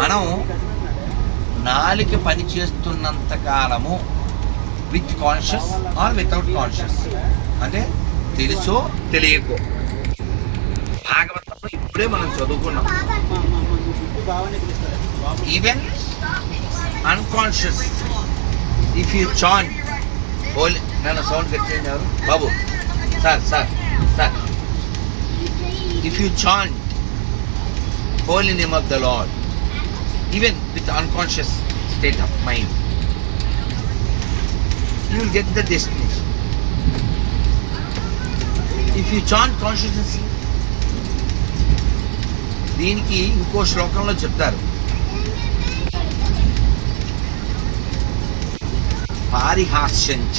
మనం నాలిక పని చేస్తున్నంత కాలము with conscious or without conscious, అంటే తెలుసో తెలియకో, భాగవతంలో ఇప్పుడే మనం చదువుకున్నాం. Even unconscious if you chant holy, నన్ను సౌండ్ పెట్టేయండి ఎవరు బాబు, sir sir sir, if you chant holy name of the Lord, even with unconscious state of mind, you will get the destination. If you chant consciously, దీనికి ఇంకో శ్లోకంలో చెప్తారు, పారిహాస్యంచ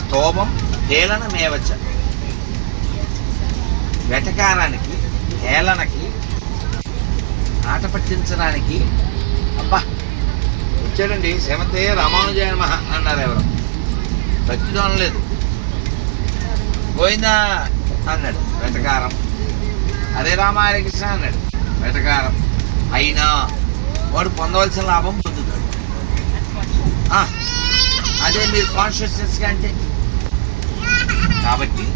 స్తోమం హేళనమేవచ, వెటకారానికి హేళనకి ఆట పట్టించడానికి, అబ్బా వచ్చాడండి శ్రీమతే రామానుజాయ నమః అన్నారు ఎవరు, భక్తితో అనలేదు, పోయిందా అన్నాడు వెటకారం, హరే రామ హరే కృష్ణ అన్నాడు వెటకారం, అయినా వాడు పొందవలసిన లాభం పొందుతాడు. అదే మీరు కాన్షియస్నెస్గా అంటే, కాబట్టి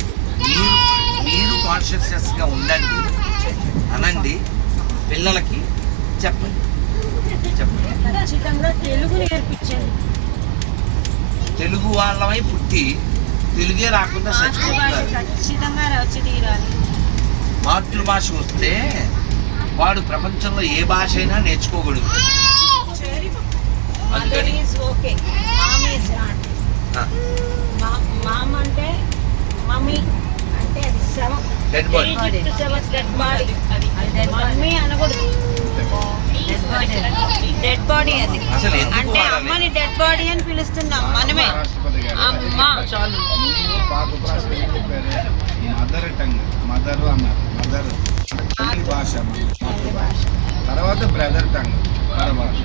మీరు కాన్షియస్నెస్గా ఉండండి అనండి, పిల్లలకి చెప్పండి. తెలుగు నేర్పించండి. తెలుగు వాళ్ళమై పుట్టి తెలుగే రాకుండా మాతృభాష వస్తే వాడు ప్రపంచంలో ఏ భాష అయినా నేర్చుకోగలుగుతాడు. అందుకని మమ్మీ అంటే అది శవం, డెడ్ బాడీ, మమ్మీ అనకూడదు, డెడ్ బాడీ అది. అసలు అంటే అమ్మని డెడ్ బాడీ అని పిలుస్తున్నాం మనమే. అమ్మ మదర్ టంగ్, మదర్ అన్నారు, మదర్ భాష, తర్వాత బ్రదర్ టంగ్ పరభాష,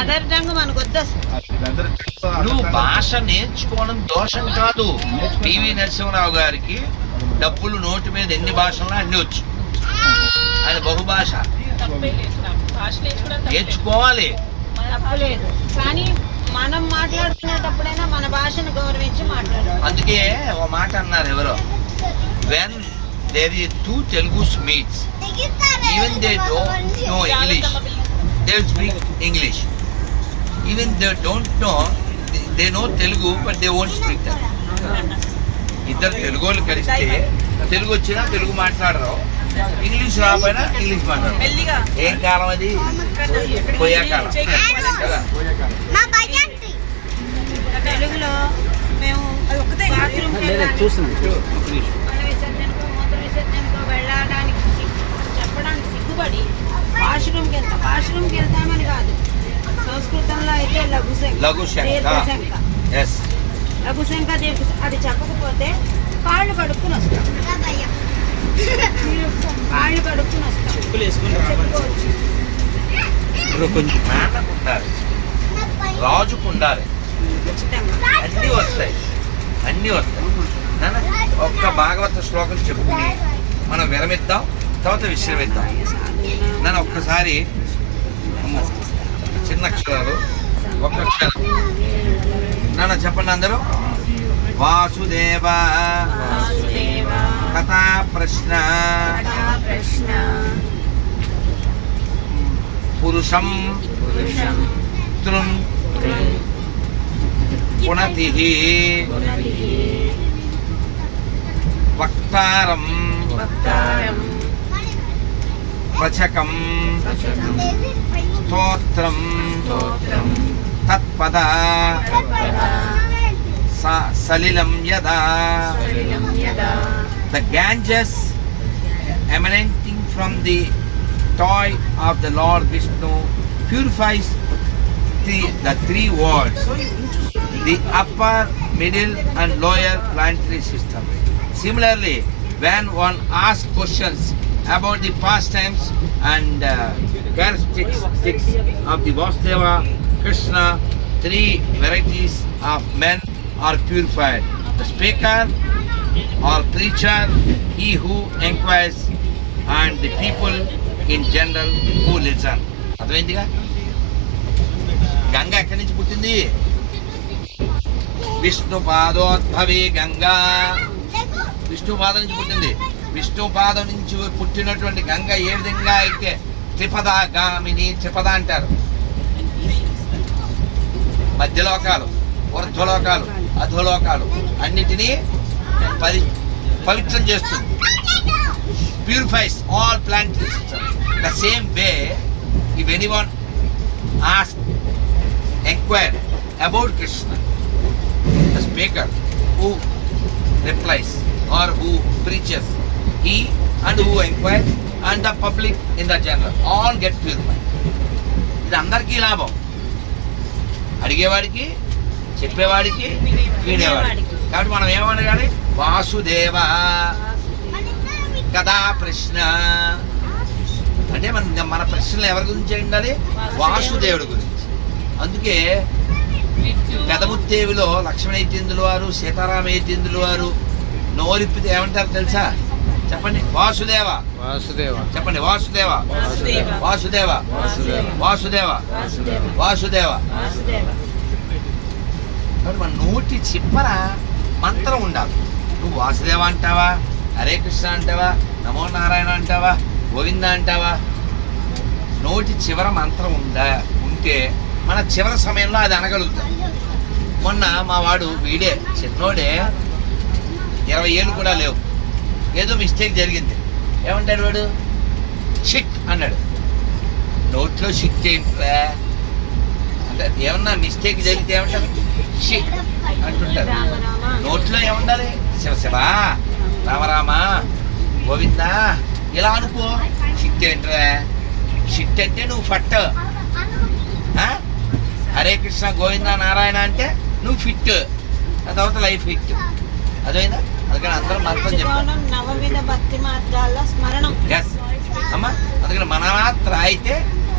అదర్ టంగ్ మనకు వద్దు. భాష నేర్చుకోవడం దోషం కాదు. పివి నరసింహరావు గారికి డబ్బులు నోటి మీద ఎన్ని భాషలు అన్ని వచ్చు, ఆయన బహుభాష నేర్చుకోవాలి, తప్పలేదు. కానీ మనం మాట్లాడుకునేటప్పుడైనా మన భాషను గౌరవించి మాట్లాడాలి. అందుకే ఒక మాట అన్నారు ఎవరో, when there is two Telugus meets, even they don't know English, they will speak English. Even they don't know, they know Telugu but they won't speak that. ఇద్దరు తెలుగు వాళ్ళు కలిస్తే తెలుగు వచ్చినా తెలుగు మాట్లాడరు, ఇంగ్లీష్ రాకపోయినా ఇంగ్లీష్ మాట్లాడరు. ఏం కాలం అది? పోయే కాలం కదా. తెలుగులో మేము మూత్ర విసర్జనకు వెళ్ళడానికి చెప్పడానికి సిగ్గుపడి వాష్రూమ్కి వెళ్తామని కాదు. సంస్కృతంలో అయితే లఘుశంక అది చెప్పకపోతే కాళ్ళు కడుక్కుని వస్తాం, కొంచెం మేనకుండాలి, రాజుకుండాలి, అన్నీ వస్తాయి. ఒక్క భాగవత శ్లోకం చెప్పుకుని మనం విరమిద్దాం, తర్వాత విశ్రమిద్దాం. నన్ను ఒక్కసారి చిన్న అక్షరాలు, ఒక్క అక్షరం నన్ను చెప్పండి అందరూ. వాసుదేవ కథా ప్రశ్న పురుషం త్రుం పునతి వక్తారం వచకం స్తోత్రం తత్పద సలిలం యదా. The Ganges emanating from the toy of the Lord Vishnu purifies the three worlds, the upper, middle and lower planetary system. Similarly, when one asks questions about the pastimes and characteristics of the Vasudeva, Krishna, three varieties of men are purified. The speaker or preacher, he who inquires and the people in general who listen. అర్థమైందిగా? గంగ ఎక్కడి నుంచి పుట్టింది? విష్ణు పాదోద్భవి గంగా. విష్ణు పాదం నుంచి పుట్టింది. విష్ణు పాదం నుంచి పుట్టినటువంటి గంగ ఏ విధంగా అయితే త్రిపదాగామిని, త్రిపద అంటారు, మధ్యలోకాలు, ఊర్ధ్వలోకాలు, అధోలోకాలు అన్నిటినీ పవిత్రం చేస్తుంది. Purifies all plant system. The same way if anyone ask, enquire about Krishna, the speaker who replies or who preaches, he and who enquires and the public in the general all get purified. ఇది అందరికీ లాభం, అడిగేవాడికి, చెప్పేవాడికి, వినేవాడికి. కాబట్టి మనం ఏమనగాలి? వాసుదేవ కదా ప్రశ్న అంటే మన ప్రశ్నలు ఎవరి గురించి ఉండాలి? వాసుదేవుడి గురించి. అందుకే పెదముత్తేవిలో లక్ష్మణైతేంద్రుల వారు, సీతారామయ్యేంద్రుల వారు నోరిప్పితే ఏమంటారు తెలుసా? చెప్పండి. వాసుదేవ. వాసుదేవ. చెప్పండి. వాసుదేవ. వాసుదేవ. వాసుదేవ. వాసుదేవ. కాబట్టి మన నోటి చిప్పర మంత్రం ఉండాలి. నువ్వు వాసుదేవ అంటావా, హరే కృష్ణ అంటావా, నమో నారాయణ అంటావా, గోవింద అంటావా, నోటి చివర మంత్రం ఉంటే మన చివరి సమయంలో అది అనగలుగుతాం. మొన్న మా వాడు వీడే చిన్నోడే, 20 ఏళ్ళు కూడా లేవు, ఏదో మిస్టేక్ జరిగింది. ఏమంటాడు వాడు? షిట్ అన్నాడు. నోట్లో షిట్ ఏంట్రా అంటే ఏమన్నా మిస్టేక్ జరిగితే ఏమంటారు? షిట్ అంటుంటారు. నోట్లో ఏముండాలి? శివ శివ, రామరామ, గోవింద ఇలా అనుకో. షిట్ ఏంట్రా? షిట్ అంటే నువ్వు ఫట్, హరే కృష్ణ గోవింద నారాయణ అంటే నువ్వు ఫిట్, ఆ తర్వాత లైఫ్ ఫిట్. అదైందా? అందుకని అందరూ మంత్రం చెప్తారు. నవవిధ భక్తి మార్గాల్లో స్మరణం. ఎస్ అమ్మా. అందుకని మనమాత్ర అయితే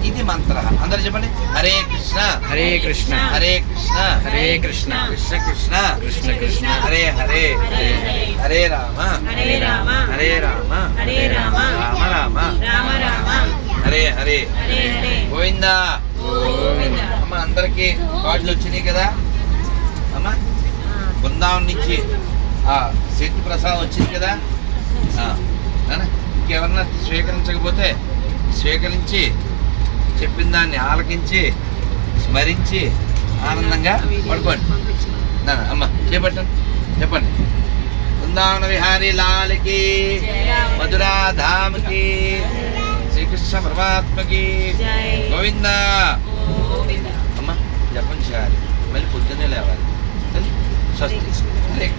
ఇది మంత్ర. అందరూ చెప్పండి. హరే కృష్ణ హరే కృష్ణ హరే కృష్ణ హరే కృష్ణ కృష్ణ కృష్ణ కృష్ణ కృష్ణ హరే హరే హరే రామ హరే రామ హరే రామ హరే రామ రామ రామ రామ రామ హరే హరే హరే హరే గోవింద. గోవింద. అమ్మ అందరికి కార్డులు వచ్చినాయి కదా అమ్మ? బృందావనం నుంచి శక్తి ప్రసాదం వచ్చింది కదా. ఇంకెవరన్నా స్వీకరించకపోతే స్వీకరించి చెప్పిన దాన్ని ఆలకించి స్మరించి ఆనందంగా పడుకోండి. అమ్మ చేపట్టండి, చెప్పండి. బృందావన విహారీ లాల్కి, మధురా ధామ్కి, శ్రీకృష్ణ పరమాత్మకి గోవింద. అమ్మ జపం చేయాలి, మళ్ళీ పొద్దున్నే లేవాలి. స్వస్తి. హరే